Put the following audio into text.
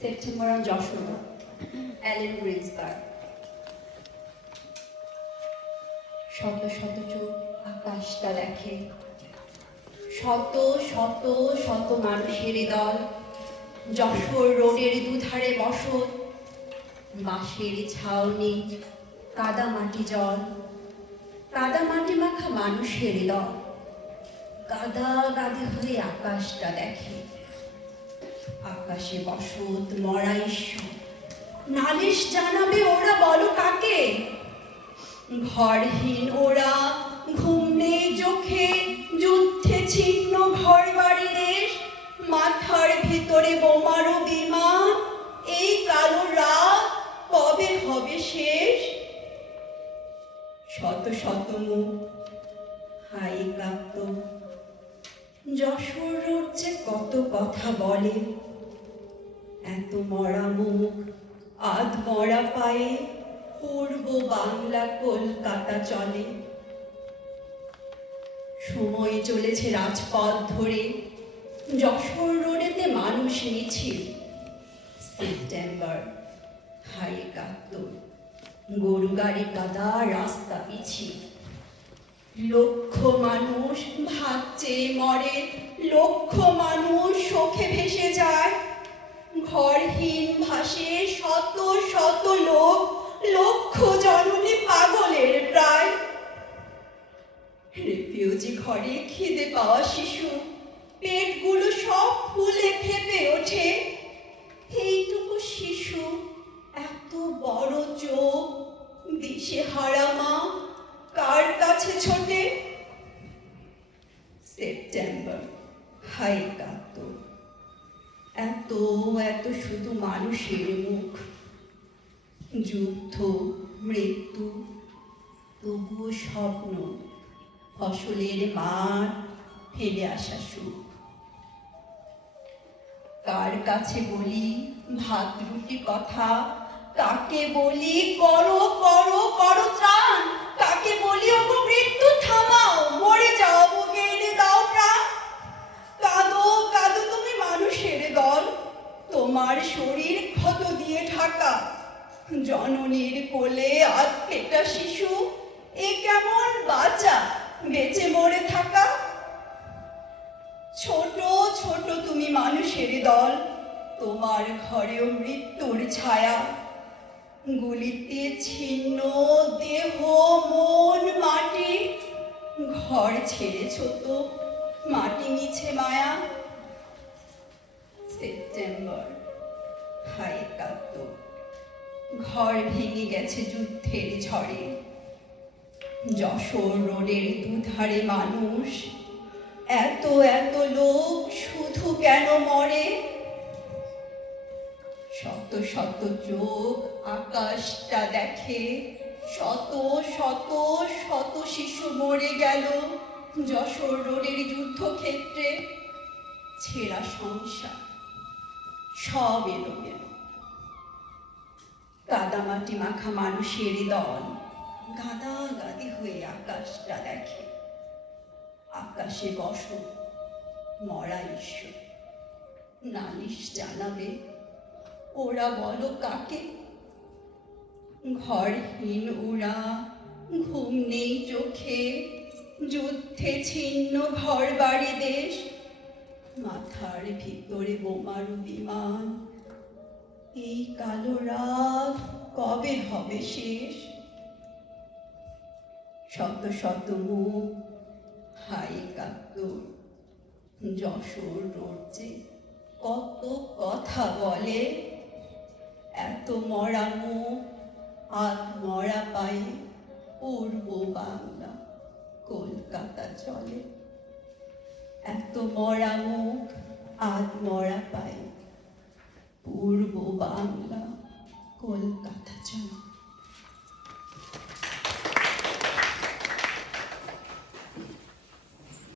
September on Jessore, Allen Ginsberg. শত শত চোখ আকাশটা দেখে, শত শত শত মানুষের দল, যশোর রোডের দুধারে বসত, বাঁশের ছাউনি, কাদামাটি জল, কাদামাটি মাখা মানুষের দল, গাদা গাদি হয়ে আকাশটা দেখে। আকাশে বসত মরা ঈশ্বর, নালিশ জানাবে ওরা বলো কাকে? ঘরহীন ওরা, ঘুম নেই চোখে, যুদ্ধে ছিন্ন ঘর বাড়ি দেশ, মাথার ভিতরে বোমারো বিমান, এই কালো রাত কবে হবে শেষ? শত শত মুখ হাই কাঁপত, যশোর রোড যে কত কথা বলে, এত মরা মুখ আধ মরা পায়ে পূর্ব বাংলা কলকাতা চলে। সময় চলেছে রাজপথ ধরে, যশোর রোডেতে মানুষ মিছিল। সেপ্টেম্বর হাই কাঁপত, গরু গাড়ি কাদা রাস্তা পিছিল। লক্ষ মানুষ ভাত চেয়ে মরে, লক্ষ মানুষ শোকে ভেসে যায়। ঘরহীন ভাসে শত শত লোক, লক্ষ জননী পাগলের প্রায়। রেফিউজি ঘরে খিদে পাওয়া শিশু, পেটগুলো সব ফুলে ফেপে ওঠে। এইটুকু শিশু, এত বড় চোখ, দিশেহারা মা কার কাছে ছোটে? সেপ্টেম্বর হাই কাঁপত, এত এত শুধু মানুষের মুখ। যুদ্ধ, মৃত্যু, তবুও স্বপ্ন, ফসলের মাঠ, ফেলে আসা সুখ। কার কাছে বলি ভাত রুটি কথা, কাকে বলি করো করো করো ত্রাণ, কাকে বলি ওগো মৃত্যু থামাও, মরে যাও বুকে এনে দাও প্রাণ। কাঁদো কাঁদো তুমি মানুষের দল, তোমার শরীর ক্ষত দিয়ে ঢাকা। জননীর কোলে আধ পেটা শিশু, এ কেমন বাঁচা বেঁচে মরে থাকা। ছোট ছোট তুমি মানুষের দল, তোমার ঘরেও মৃত্যুর ছায়া। গুলিতে ছিন্ন দেহ মন মাটি, ঘর ছেড়েছ তো মাটি মিছে মায়া। সেপ্টেম্বর হাই কাঁপত, ঘর ভেঙে গেছে যুদ্ধের ঝড়ে। যশোর রোডের দুধারে মানুষ, এত এত লোক শুধু কেন মরে? শত শত চোখ আকাশটা দেখে, শত শত শত শিশু মরে গেল যশোর রোডের যুদ্ধক্ষেত্রে। ছেঁড়া সংসার, সব এলোমেলো, কাদামাটি মাখা মানুষের দল, গাদা গাদি হয়ে আকাশটা দেখে। আকাশে বসত মরা ঈশ্বর, নালিশ জানাবে ওরা বলো কাকে? ঘরহীন ওরা, ঘুম নেই চোখে, যুদ্ধে ছিন্ন ঘর বাড়ি দেশ, মাথার ভিতরে বোমারু বিমান, এই কালো রাত কবে হবে শেষ? শত শত মুখ হাই কাঁপত, যশোর রোড যে কত কথা বলে, এত মরা মুখ আধ মরা পায়ে পূর্ব বাংলা কলকাতা চলে। এত মরা মুখ আধ মরা পায়ে পূর্ব বাংলা কলকাতা চলে।